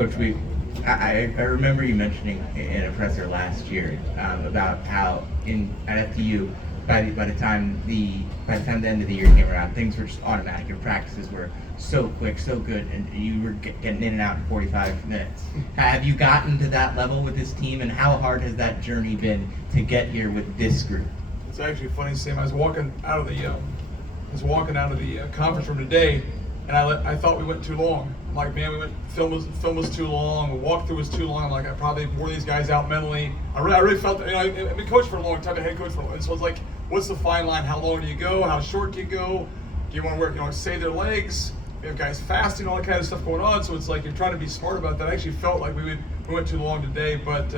Coach, I remember you mentioning in a presser last year about how at FDU, by the time the end of the year came around, things were just automatic and practices were so quick, so good, and you were getting in and out in 45 minutes. Have you gotten to that level with this team, and how hard has that journey been to get here with this group? It's actually funny, Sam. I was walking out of the conference room today, and I thought we went too long. I'm like, man, film was too long. The walkthrough was too long. I'm like, I probably wore these guys out mentally. I really felt that. I've been coached for a long time, a head coach for a long time. So it's like, what's the fine line? How long do you go? How short do you go? Do you want to save their legs? We have guys fasting, all that kind of stuff going on. So it's like you're trying to be smart about that. I actually felt like we went too long today, but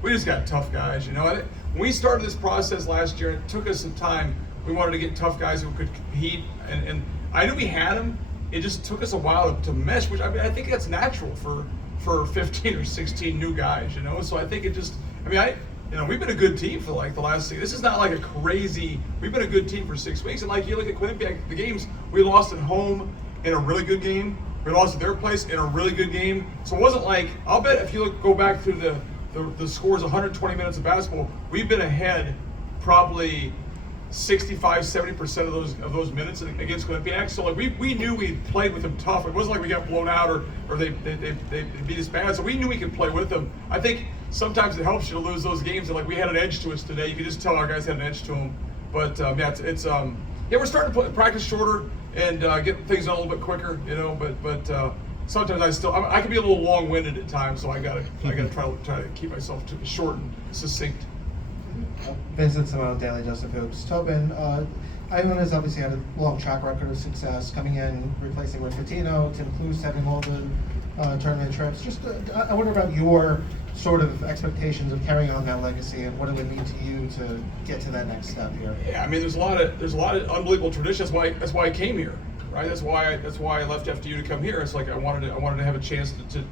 we just got tough guys. When we started this process last year, it took us some time. We wanted to get tough guys who could compete, and I knew we had them. It just took us a while to mesh, which I think that's natural for 15 or 16 new guys, So I think it just, we've been a good team for like the last 6. This is not like a crazy. We've been a good team for 6 weeks, and like you look at Quinnipiac, the games we lost at home in a really good game. We lost at their place in a really good game. So it wasn't like, I'll bet if you go back through the scores, 120 minutes of basketball, we've been ahead probably 65-70% of those minutes against Quinnipiac. So like we knew we played with them tough. It wasn't like we got blown out or they beat us bad. So we knew we could play with them. I think sometimes it helps you to lose those games. And like we had an edge to us today. You could just tell our guys had an edge to them. But we're starting to practice shorter and get things done a little bit quicker. But sometimes I can be a little long-winded at times. So I gotta try to keep myself short and succinct. Vincent Simone, Daily Joseph Hoops. Tobin, Iona's obviously had a long track record of success, coming in, replacing Rick Pitino, Tim Cluse having all the tournament trips. Just, I wonder about your sort of expectations of carrying on that legacy and what it would mean to you to get to that next step here. Yeah, there's a lot of unbelievable traditions. That's why I came here, right? That's why I left FDU to come here. It's like I wanted to have a chance to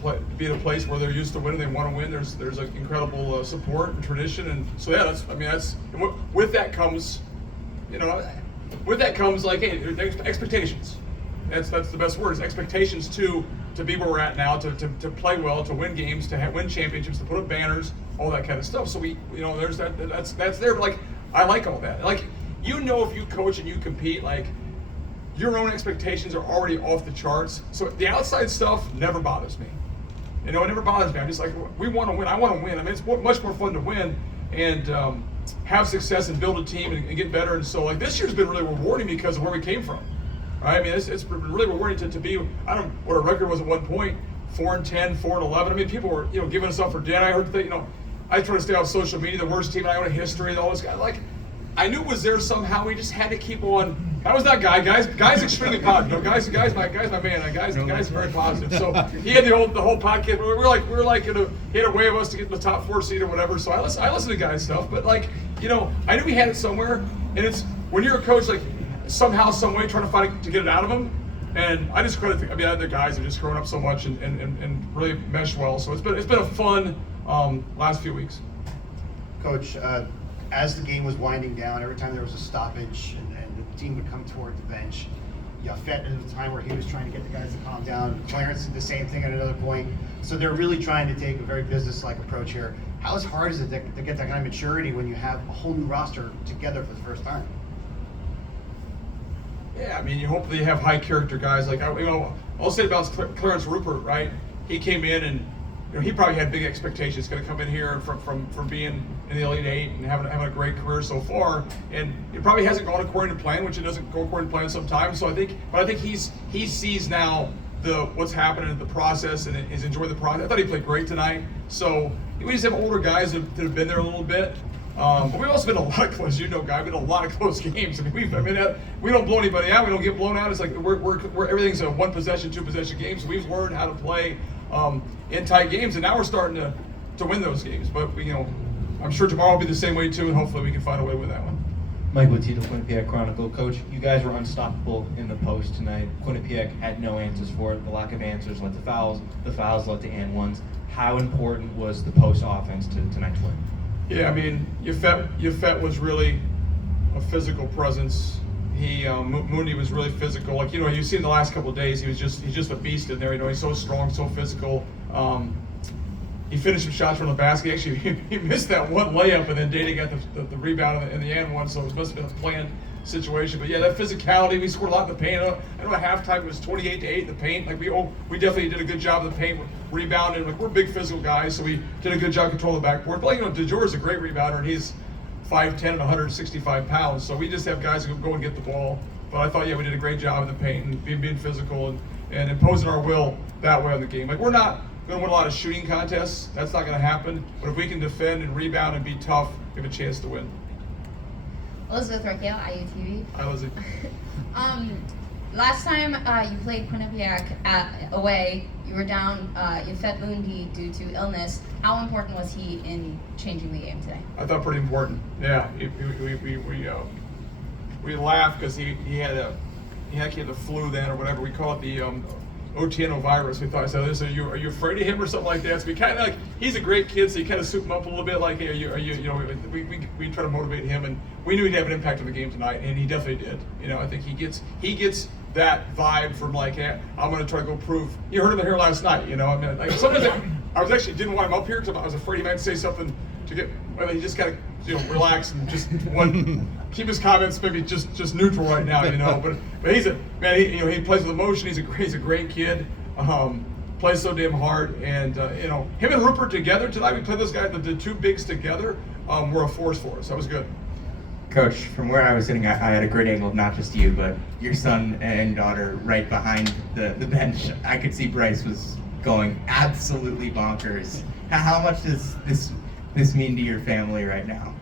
play, be in a place where they're used to winning. They want to win. There's an incredible support and tradition, and so yeah, with that comes like, hey, expectations. That's the best word. Is expectations to be where we're at now, to play well, to win games, to win championships, to put up banners, all that kind of stuff. So there's that's there. But like, I like all that. Like, if you coach and you compete, like, your own expectations are already off the charts. So the outside stuff never bothers me. It never bothers me. I'm just like, we want to win. I want to win. It's much more fun to win and have success and build a team and get better. And so like this year's been really rewarding because of where we came from. Right? It's been really rewarding to be. I don't know what our record was at one point, 4-10, 4-11. People were giving us up for dead. I heard that I try to stay off social media, the worst team in Iona history, all this guy. Like, I knew it was there somehow. We just had to keep on. I was that guy. Guys extremely positive. Guy's my man. Guy's very positive. So he had the whole podcast. We were like he had a way of us to get in the top 4 seed or whatever. So I listen to guys' stuff. But like, I knew we had it somewhere. And it's when you're a coach, like somehow, some way, trying to find to get it out of them. And I just credit the other guys have just grown up so much and really meshed well. So it's been a fun last few weeks. Coach, as the game was winding down, every time there was a stoppage and the team would come toward the bench, Yafet at a time where he was trying to get the guys to calm down. Clarence did the same thing at another point. So they're really trying to take a very business-like approach here. How hard is it to get that kind of maturity when you have a whole new roster together for the first time? Yeah, you hope that you have high character guys. Like I'll say about Clarence Rupert, right? He came in and he probably had big expectations. He's going to come in here from being in the Elite 8 and having a great career so far, and it probably hasn't gone according to plan, which it doesn't go according to plan sometimes. So I think he sees now what's happening in the process and is enjoying the process. I thought he played great tonight. So we just have older guys that have been there a little bit. But we've also been a lot of close, Guy. We've been a lot of close games. We don't blow anybody out. We don't get blown out. It's like we're everything's a 1 possession, 2 possession game. So we've learned how to play in tight games, and now we're starting to win those games. But I'm sure tomorrow will be the same way too, and hopefully we can find a way to win that one. Mike Watito, Quinnipiac Chronicle. Coach, you guys were unstoppable in the post tonight. Quinnipiac had no answers for it. The lack of answers led to fouls. The fouls led to and ones. How important was the post offense to tonight's win? Yeah, Yafet was really a physical presence. Mooney was really physical. Like, you know, you've seen the last couple of days, he's just a beast in there. You know, he's so strong, so physical. He finished some shots from the basket. Actually, he missed that one layup, and then Data got the rebound in the end one, so it must have been a planned situation. But yeah, that physicality, we scored a lot in the paint. I know at halftime it was 28-8 in the paint. Like, we definitely did a good job in the paint, rebounding. Like, we're big physical guys, so we did a good job controlling the backboard. But, like, you know, DeJour is a great rebounder, and he's 5'10" and 165 pounds. So we just have guys who go and get the ball. But I thought, yeah, we did a great job in the paint and being physical and imposing our will that way on the game. Like, we're not going to win a lot of shooting contests. That's not going to happen. But if we can defend and rebound and be tough, we have a chance to win. Elizabeth Rockale, IUTV. Hi, Lizzie. Last time you played Quinnipiac away, you were down Yafet Mundi due to illness. How important was he in changing the game today? I thought pretty important. Yeah, we laughed because he had the flu then, or whatever we call it, the Otieno virus. We thought, I said, are you afraid of him or something like that? So we kind of like, he's a great kid, so you kind of soup him up a little bit. Like, hey, you know, we try to motivate him, and we knew he'd have an impact on the game tonight, and he definitely did. You know, I think he gets that vibe from like, hey, I'm going to try to go prove. You heard him here last night. You know, I mean, like sometimes I was actually didn't want him up here because I was afraid he might say something to get. Well, he just got to, you know, relax and just keep his comments maybe just neutral right now, you know. But he's a man. He plays with emotion. He's a great kid. Plays so damn hard, and you know, him and Rupert together tonight. We played those guys, the two bigs together. Were a force for us. That was good. Coach, from where I was sitting, I had a great angle of not just you, but your son and daughter right behind the bench. I could see Bryce was going absolutely bonkers. How much does this mean to your family right now?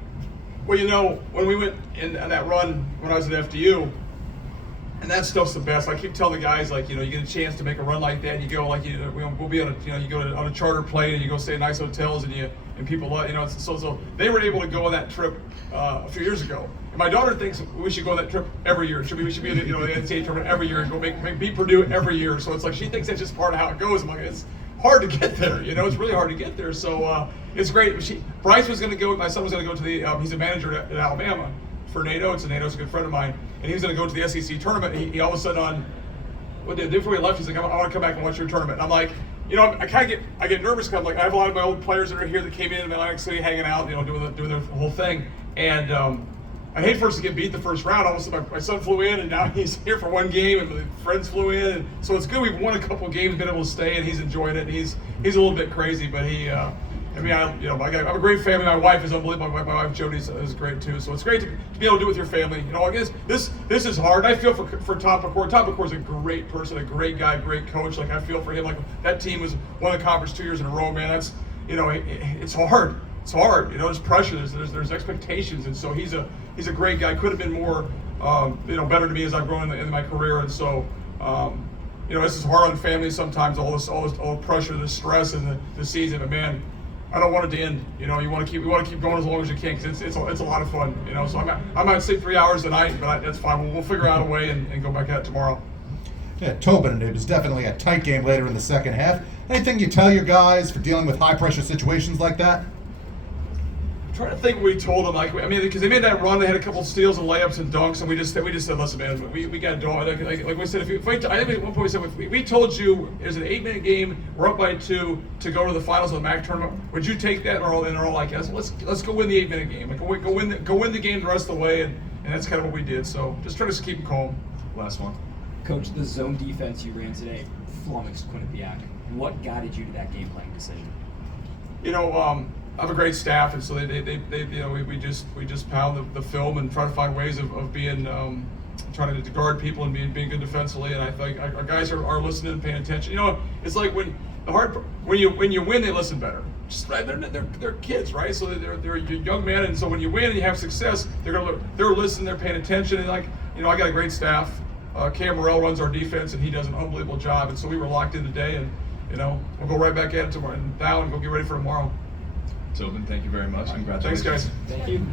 Well, you know, when we went in on that run when I was at FDU, and that stuff's the best. I keep telling the guys, like, you know, you get a chance to make a run like that, you go, like, we'll be on a, you know, you go on a charter plane and you go stay in nice hotels and people, you know, so they were able to go on that trip a few years ago. And my daughter thinks we should go on that trip every year. We should be in, you know, the NCAA tournament every year and go beat Purdue every year. So it's like she thinks that's just part of how it goes. I'm like, it's hard to get there, you know, it's really hard to get there. So it's great. Bryce was going to go, my son was going to go to the, he's a manager at Alabama for NATO. NATO's a good friend of mine, and he was going to go to the SEC tournament. He all of a sudden the day before he left, he's like, I want to come back and watch your tournament. And I'm like, you know, I get nervous because I'm like, I have a lot of my old players that are here that came in Atlantic City hanging out, you know, doing their whole thing, and I hate for us to get beat the first round. All of a sudden, my son flew in, and now he's here for one game, and my friends flew in, and so it's good. We've won a couple games, been able to stay, and he's enjoying it. And he's a little bit crazy, but he. I mean, I have a great family. My wife is unbelievable. My wife Jody is great too. So it's great to be able to do it with your family. You know, I guess this is hard. I feel for Tom McCord. Tom McCord's a great person, a great guy, great coach. Like, I feel for him. Like, that team was won the conference 2 years in a row, man. That's, you know, it's hard. It's hard. You know, there's pressure. There's expectations, and so he's a great guy. Could have been more, you know, better to me as I've grown in my career, and so. You know, this is hard on families sometimes. All the pressure, the stress, and the season. But man, I don't want it to end. You know, we want to keep going as long as you can, because it's a lot of fun. You know, so I might sleep 3 hours tonight, but that's fine. We'll figure out a way and go back at it tomorrow. Yeah, Tobin, it was definitely a tight game later in the second half. Anything you tell your guys for dealing with high pressure situations like that? I'm trying to think what we told them. Like, I mean, because they made that run, they had a couple of steals and layups and dunks, and we just said, listen, man, we got to do it. Like we said, I think at one point we said, if we told you there's an 8-minute game, we're up by 2 to go to the finals of the MAAC tournament, would you take that? And they're all like, yes, let's go win the 8-minute game. Like, go win the game the rest of the way, and that's kind of what we did. So just try to keep them calm. Last one. Coach, the zone defense you ran today flummoxed Quinnipiac. What guided you to that game playing decision? You know, I have a great staff, and so they you know, we just pound the film and try to find ways of being trying to guard people and being good defensively. And I think our guys are listening and paying attention. You know, it's like when you win, they listen better. Just right, they're kids, right? So they're a young man, and so when you win and you have success, they're listening, they're paying attention, and like, you know, I got a great staff. Cam Morrell runs our defense, and he does an unbelievable job. And so we were locked in today, and you know, we'll go right back at it tomorrow and now and go get ready for tomorrow. Tobin, thank you very much. Congratulations. Thanks, guys. Thank you.